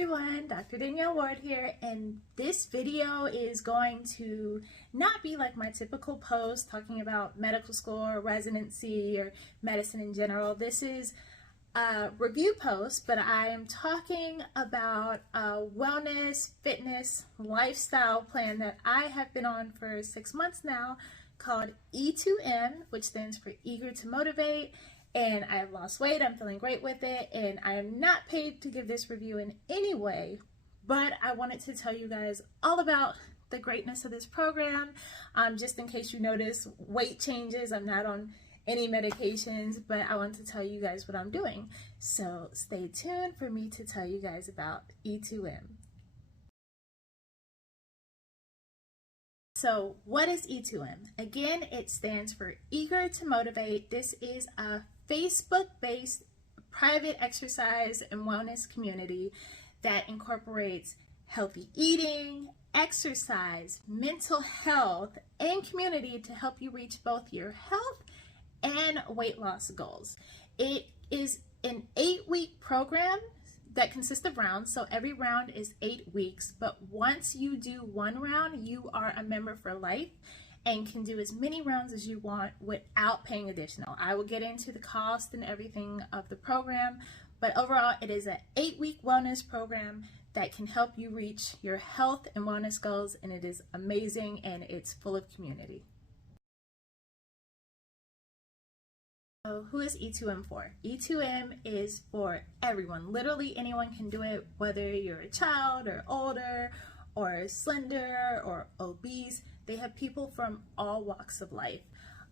everyone, Dr. Danielle Ward here, and this video is going to not be like my typical post talking about medical school or residency or medicine in general. This is a review post, but I am talking about a wellness, fitness, lifestyle plan that I have been on for 6 months now called E2M, which stands for Eager to Motivate. And I have lost weight, I'm feeling great with it, and I am not paid to give this review in any way, but I wanted to tell you guys all about the greatness of this program. Just in case you notice weight changes, I'm not on any medications, but I want to tell you guys what I'm doing. So stay tuned for me to tell you guys about E2M. So what is E2M? Again, it stands for Eager to Motivate. This is a Facebook-based private exercise and wellness community that incorporates healthy eating, exercise, mental health, and community to help you reach both your health and weight loss goals. It is an 8-week program that consists of rounds, so every round is 8 weeks, but once you do one round, you are a member for life and can do as many rounds as you want without paying additional. I will get into the cost and everything of the program, but overall it is an 8-week wellness program that can help you reach your health and wellness goals, and it is amazing and it's full of community. So who is E2M for? E2M is for everyone. Literally anyone can do it, whether you're a child or older or slender or obese. They have people from all walks of life.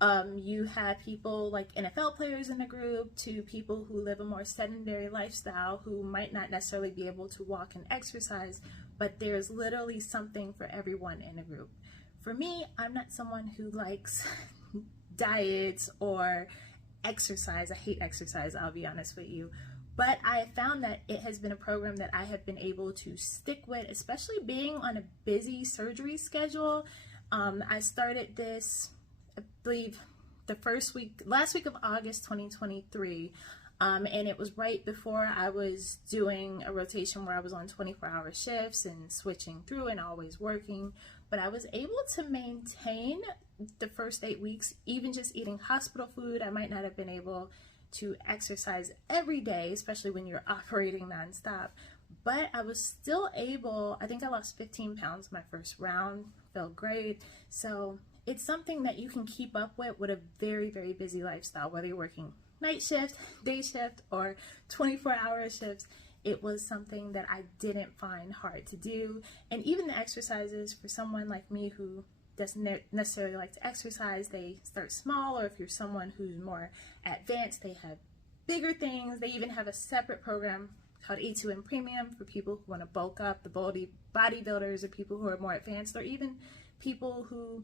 You have people like NFL players in the group to people who live a more sedentary lifestyle who might not necessarily be able to walk and exercise, but there's literally something for everyone in the group. For me, I'm not someone who likes diets or exercise. I hate exercise, I'll be honest with you, but I have found that it has been a program that I have been able to stick with, especially being on a busy surgery schedule. I started this, I believe, last week of August 2023, and it was right before I was doing a rotation where I was on 24-hour shifts and switching through and always working, but I was able to maintain the first 8 weeks, even just eating hospital food. I might not have been able to exercise every day, especially when you're operating nonstop, but I was still able. I think I lost 15 pounds my first round, felt great. So it's something that you can keep up with a very, very busy lifestyle, whether you're working night shift, day shift, or 24-hour shifts. It was something that I didn't find hard to do. And even the exercises, for someone like me who doesn't necessarily like to exercise, they start small, or if you're someone who's more advanced, they have bigger things. They even have a separate program called E2M Premium for people who want to bulk up, the bodybuilders, or people who are more advanced, or even people who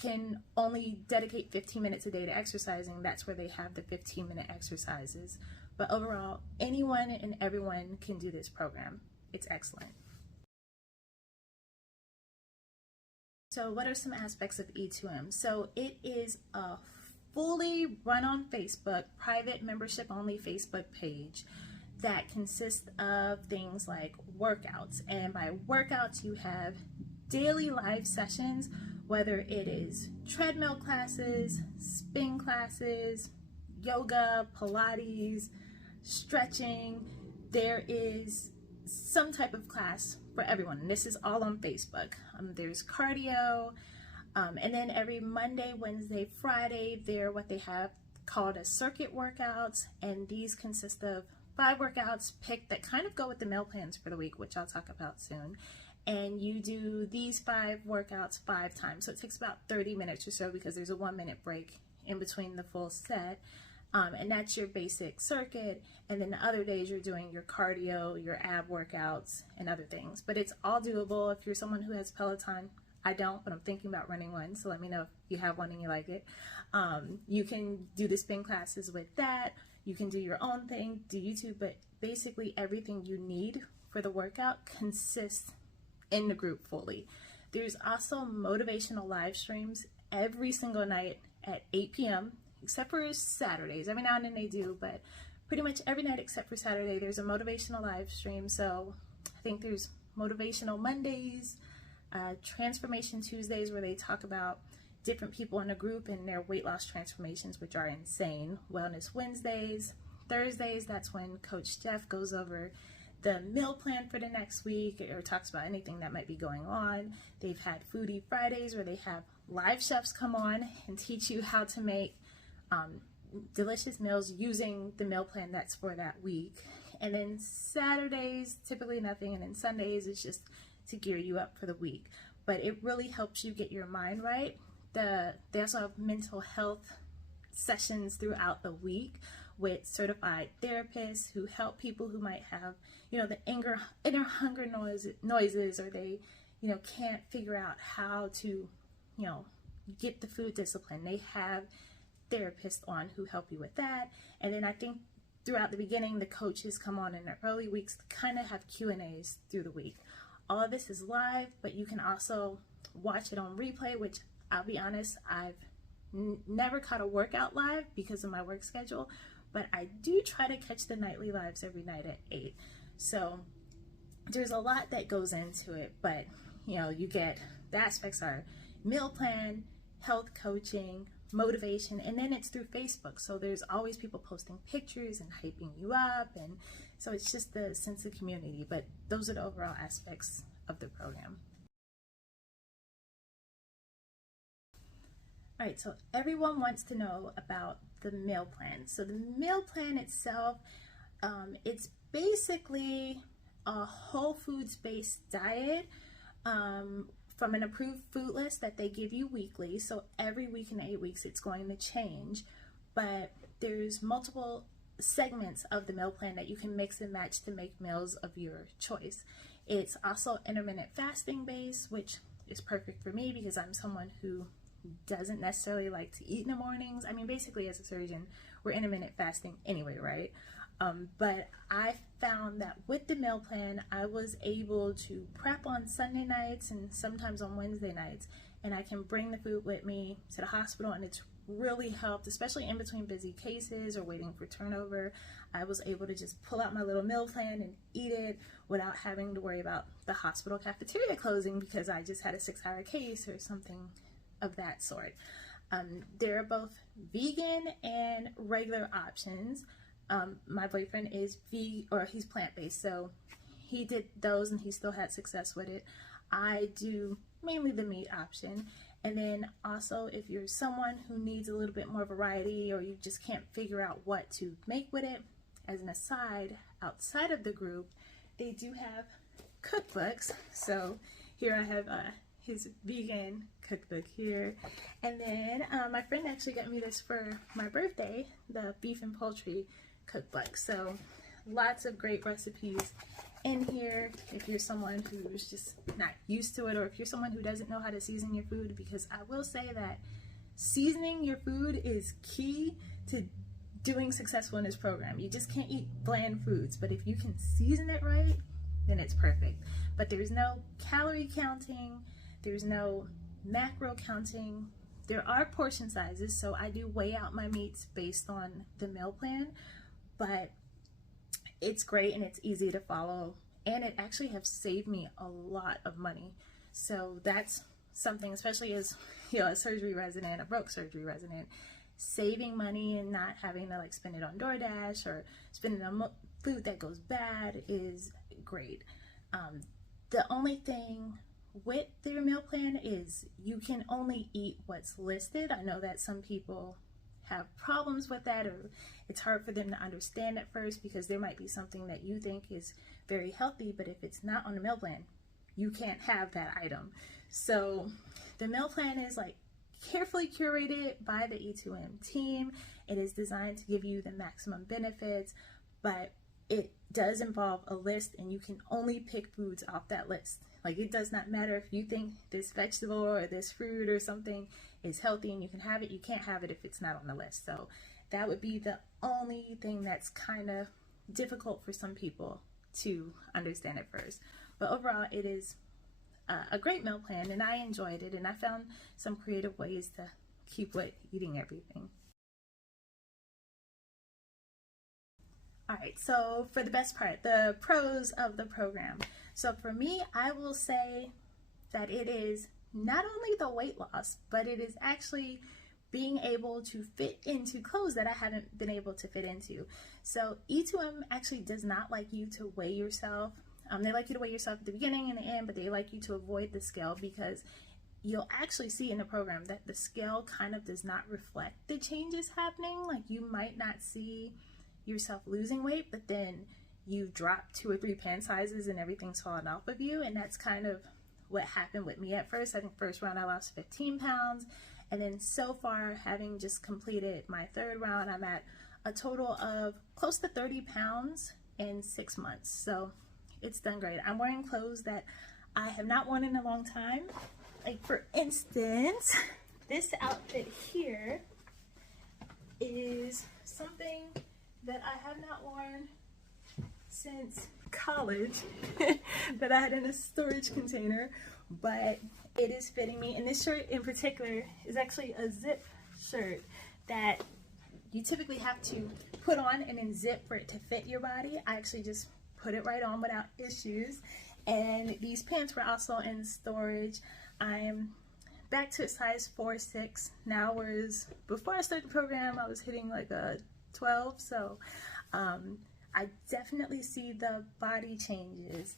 can only dedicate 15 minutes a day to exercising. That's where they have the 15-minute exercises. But overall, anyone and everyone can do this program. It's excellent. So what are some aspects of E2M? So it is a fully run on Facebook, private membership only Facebook page that consists of things like workouts. And by workouts, you have daily live sessions, whether it is treadmill classes, spin classes, yoga, Pilates, stretching. There is some type of class for everyone, and this is all on Facebook. There's cardio, and then every Monday, Wednesday, Friday, they're what they have called a circuit workouts, and these consist of 5 workouts picked that kind of go with the meal plans for the week, which I'll talk about soon. And you do these 5 workouts 5 times, so it takes about 30 minutes or so because there's a 1-minute break in between the full set. And that's your basic circuit, and then the other days you're doing your cardio, your ab workouts, and other things. But it's all doable if you're someone who has Peloton. I don't, but I'm thinking about running one, so let me know if you have one and you like it. You can do the spin classes with that. You can do your own thing, do YouTube, but basically everything you need for the workout consists in the group fully. There's also motivational live streams every single night at 8 p.m. except for Saturdays. Every now and then they do, but pretty much every night except for Saturday, there's a motivational live stream. So think there's Motivational Mondays, Transformation Tuesdays, where they talk about different people in a group and their weight loss transformations, which are insane. Wellness Wednesdays. Thursdays, that's when Coach Jeff goes over the meal plan for the next week or talks about anything that might be going on. They've had Foodie Fridays where they have live chefs come on and teach you how to make delicious meals using the meal plan that's for that week. And then Saturdays, typically nothing, and then Sundays is just to gear you up for the week. But it really helps you get your mind right. They also have mental health sessions throughout the week with certified therapists who help people who might have, the inner hunger noises, or they, can't figure out how to, get the food discipline. They have therapists on who help you with that. And then I think throughout the beginning, the coaches come on in the early weeks to kind of have Q&As through the week. All of this is live, but you can also watch it on replay, which I'll be honest, I've never caught a workout live because of my work schedule, but I do try to catch the nightly lives every night at 8. So there's a lot that goes into it, but you get the aspects are meal plan, health coaching, motivation, and then it's through Facebook. So there's always people posting pictures and hyping you up, and so it's just the sense of community. But those are the overall aspects of the program. All right, so everyone wants to know about the meal plan. So the meal plan itself, it's basically a whole foods based diet from an approved food list that they give you weekly. So every week in 8 weeks it's going to change, but there's multiple segments of the meal plan that you can mix and match to make meals of your choice. It's also intermittent fasting based, which is perfect for me because I'm someone who doesn't necessarily like to eat in the mornings. I mean, basically as a surgeon, we're intermittent fasting anyway, right? But I found that with the meal plan, I was able to prep on Sunday nights and sometimes on Wednesday nights, and I can bring the food with me to the hospital, and it's really helped, especially in between busy cases or waiting for turnover. I was able to just pull out my little meal plan and eat it without having to worry about the hospital cafeteria closing because I just had a 6-hour case or something of that sort. There are both vegan and regular options. My boyfriend is he's plant-based, so he did those and he still had success with it. I do mainly the meat option. And then also, if you're someone who needs a little bit more variety or you just can't figure out what to make with it, as an aside, outside of the group, they do have cookbooks. So here I have his vegan cookbook here. And then my friend actually got me this for my birthday, the beef and poultry cookbook. So lots of great recipes in here if you're someone who's just not used to it, or if you're someone who doesn't know how to season your food, because I will say that seasoning your food is key to doing successful in this program. You just can't eat bland foods, but if you can season it right, then it's perfect. But there's no calorie counting, there's no macro counting. There are portion sizes, so I do weigh out my meats based on the meal plan, but it's great and it's easy to follow, and it actually has saved me a lot of money. So that's something, especially as a surgery resident, a broke surgery resident, saving money and not having to spend it on DoorDash or spend it on food that goes bad is great. The only thing with their meal plan is you can only eat what's listed. I know that some people have problems with that, or it's hard for them to understand at first because there might be something that you think is very healthy, but if it's not on the meal plan, you can't have that item. So the meal plan is carefully curated by the E2M team. It is designed to give you the maximum benefits, but it does involve a list, and you can only pick foods off that list. It does not matter if you think this vegetable or this fruit or something is healthy and you can have it, you can't have it if it's not on the list. So that would be the only thing that's kind of difficult for some people to understand at first. But overall, it is a great meal plan, and I enjoyed it, and I found some creative ways to keep eating everything. All right, so for the best part, the pros of the program. So for me, I will say that it is not only the weight loss, but it is actually being able to fit into clothes that I haven't been able to fit into. So E2M actually does not like you to weigh yourself. They like you to weigh yourself at the beginning and the end, but they like you to avoid the scale, because you'll actually see in the program that the scale kind of does not reflect the changes happening. Like, you might not see yourself losing weight, but then you drop 2 or 3 pant sizes and everything's falling off of you. And that's kind of what happened with me at first. I think first round I lost 15 pounds. And then so far, having just completed my 3rd round, I'm at a total of close to 30 pounds in 6 months. So it's done great. I'm wearing clothes that I have not worn in a long time. Like, for instance, this outfit here is something that I have not worn since college that I had in a storage container, but it is fitting me. And this shirt in particular is actually a zip shirt that you typically have to put on and then zip for it to fit your body. I actually just put it right on without issues. And these pants were also in storage. I am back to a size 4-6 now, whereas before I started the program I was hitting like a 12. So I definitely see the body changes.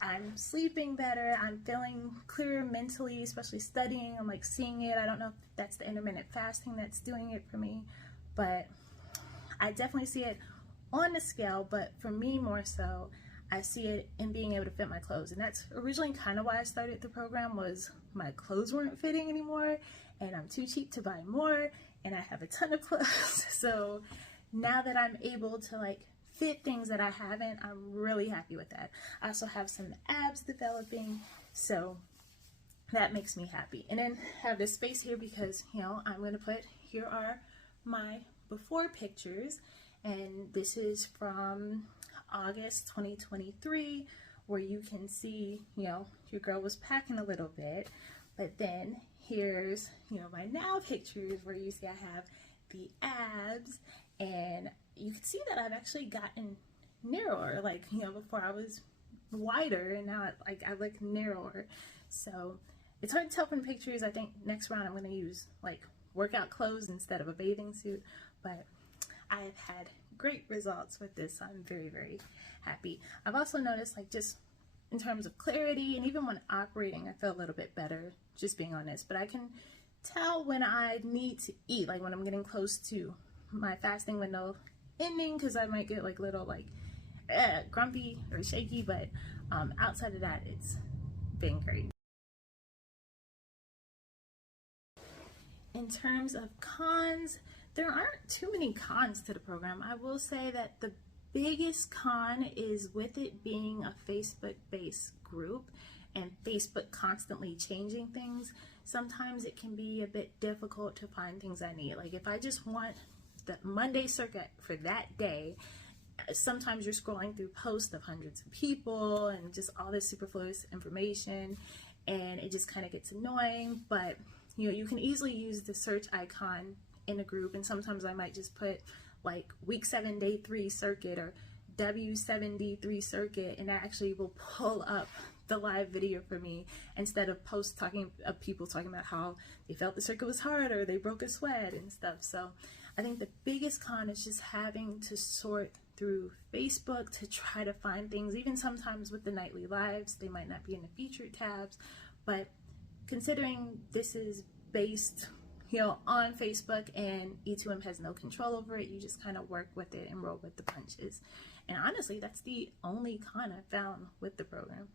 I'm sleeping better. I'm feeling clearer mentally, especially studying. I'm like seeing it. I don't know if that's the intermittent fasting that's doing it for me, but I definitely see it on the scale. But for me, more so, I see it in being able to fit my clothes. And that's originally kind of why I started the program, was my clothes weren't fitting anymore and I'm too cheap to buy more and I have a ton of clothes. So now that I'm able to like fit things that I haven't, I'm really happy with that. I also have some abs developing, so that makes me happy. And then have this space here because, you know, I'm going to put, here are my before pictures, and this is from August 2023, where you can see, you know, your girl was packing a little bit. But then here's, you know, my now pictures where you see I have the abs, and you can see that I've actually gotten narrower. Like, you know, before I was wider and now I look narrower. So it's hard to tell from pictures. I think next round I'm going to use like workout clothes instead of a bathing suit, but I've had great results with this. So I'm very, very happy. I've also noticed, like, just in terms of clarity, and even when operating, I feel a little bit better just being on this. But I can tell when I need to eat, like when I'm getting close to my fasting window ending, because I might get like little like grumpy or shaky. But outside of that, it's been great. In terms of cons, there aren't too many cons to the program. I will say that the biggest con is with it being a Facebook-based group and Facebook constantly changing things. Sometimes it can be a bit difficult to find things I need. Like if I just want the Monday circuit for that day, sometimes you're scrolling through posts of hundreds of people and just all this superfluous information, and it just kind of gets annoying. But you know, you can easily use the search icon in a group, and sometimes I might just put like week 7 day 3 circuit or W7D3 circuit, and that actually will pull up the live video for me instead of posts of people talking about how they felt the circuit was hard or they broke a sweat and stuff. So I think the biggest con is just having to sort through Facebook to try to find things. Even sometimes with the nightly lives, they might not be in the featured tabs, but considering this is based, you know, on Facebook and E2M has no control over it, you just kind of work with it and roll with the punches. And honestly, that's the only con I found with the program.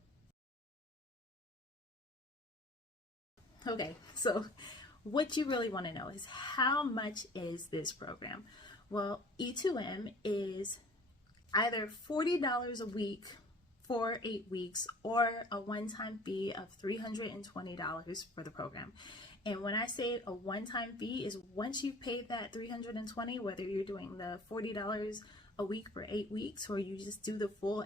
Okay, so what you really want to know is how much is this program? Well, E2M is either $40 a week for 8 weeks or a one-time fee of $320 for the program. And when I say a one-time fee is once you've paid that $320, whether you're doing the $40 a week for 8 weeks or you just do the full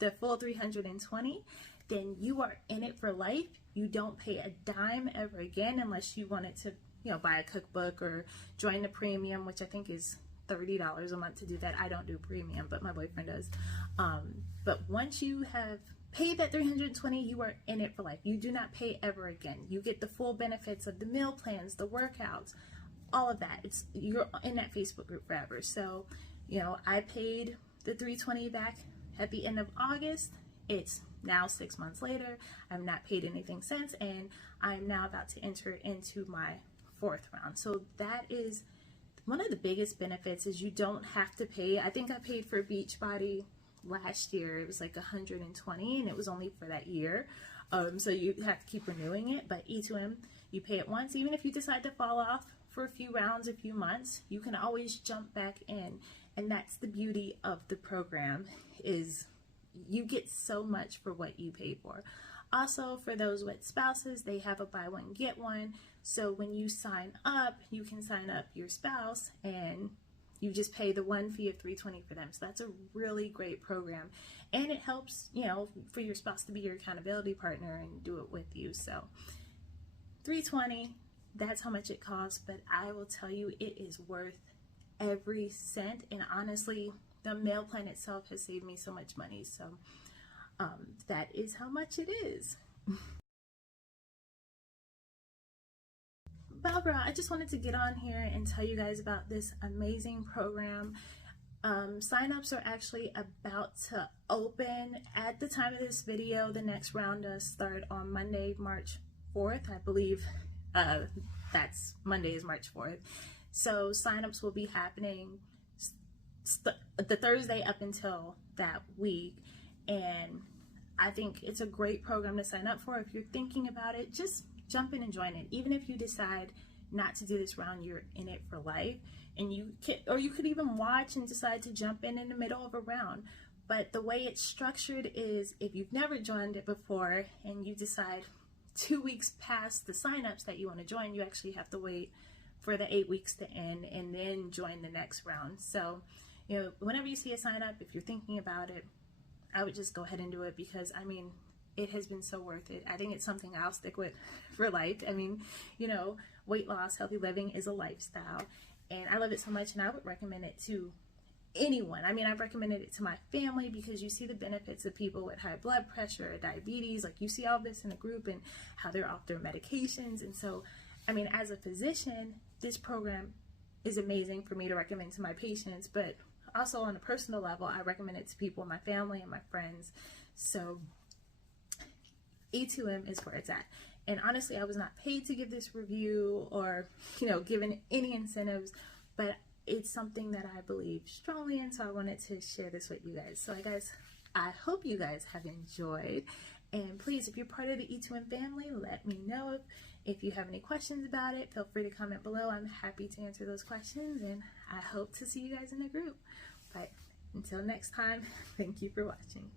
$320, then you are in it for life. You don't pay a dime ever again unless you wanted to, you know, buy a cookbook or join the premium, which I think is $30 a month to do that. I don't do premium, but my boyfriend does. But once you have pay that $320, you are in it for life. You do not pay ever again. You get the full benefits of the meal plans, the workouts, all of that. You're in that Facebook group forever. So, you know, I paid the $320 back at the end of August. It's now 6 months later. I've not paid anything since, and I'm now about to enter into my 4th round. So that is one of the biggest benefits, is you don't have to pay. I think I paid for Beachbody last year. It was like $120, and it was only for that year. So you have to keep renewing it. But E2M, you pay it once. Even if you decide to fall off for a few rounds, a few months, you can always jump back in. And that's the beauty of the program, is you get so much for what you pay for. Also, for those with spouses, they have a buy one get one. So when you sign up, you can sign up your spouse, and you just pay the one fee of $320 for them. So that's a really great program, and it helps, you know, for your spouse to be your accountability partner and do it with you. So $320, that's how much it costs, but I will tell you, it is worth every cent. And honestly, the meal plan itself has saved me so much money. So that is how much it is. But overall, I just wanted to get on here and tell you guys about this amazing program. Sign-ups are actually about to open at the time of this video. The next round does start on Monday, March 4th. I believe that's Monday is March 4th. So sign-ups will be happening the Thursday up until that week. And I think it's a great program to sign up for. If you're thinking about it, just jump in and join it. Even if you decide not to do this round, you're in it for life. And you could even watch and decide to jump in the middle of a round. But the way it's structured is, if you've never joined it before and you decide 2 weeks past the signups that you want to join, you actually have to wait for the 8 weeks to end and then join the next round. So, you know, whenever you see a sign up, if you're thinking about it, I would just go ahead and do it, because I mean, it has been so worth it. I think it's something I'll stick with for life. I mean, you know, weight loss, healthy living is a lifestyle, and I love it so much, and I would recommend it to anyone. I mean, I've recommended it to my family, because you see the benefits of people with high blood pressure, diabetes, like you see all this in a group, and how they're off their medications. And so, I mean, as a physician, this program is amazing for me to recommend to my patients, but also on a personal level, I recommend it to people in my family and my friends. So E2M is where it's at. And honestly, I was not paid to give this review or, you know, given any incentives, but it's something that I believe strongly in, so I wanted to share this with you guys. So guys, I hope you guys have enjoyed, and please, if you're part of the E2M family, let me know. If you have any questions about it, feel free to comment below. I'm happy to answer those questions, and I hope to see you guys in the group. But until next time, thank you for watching.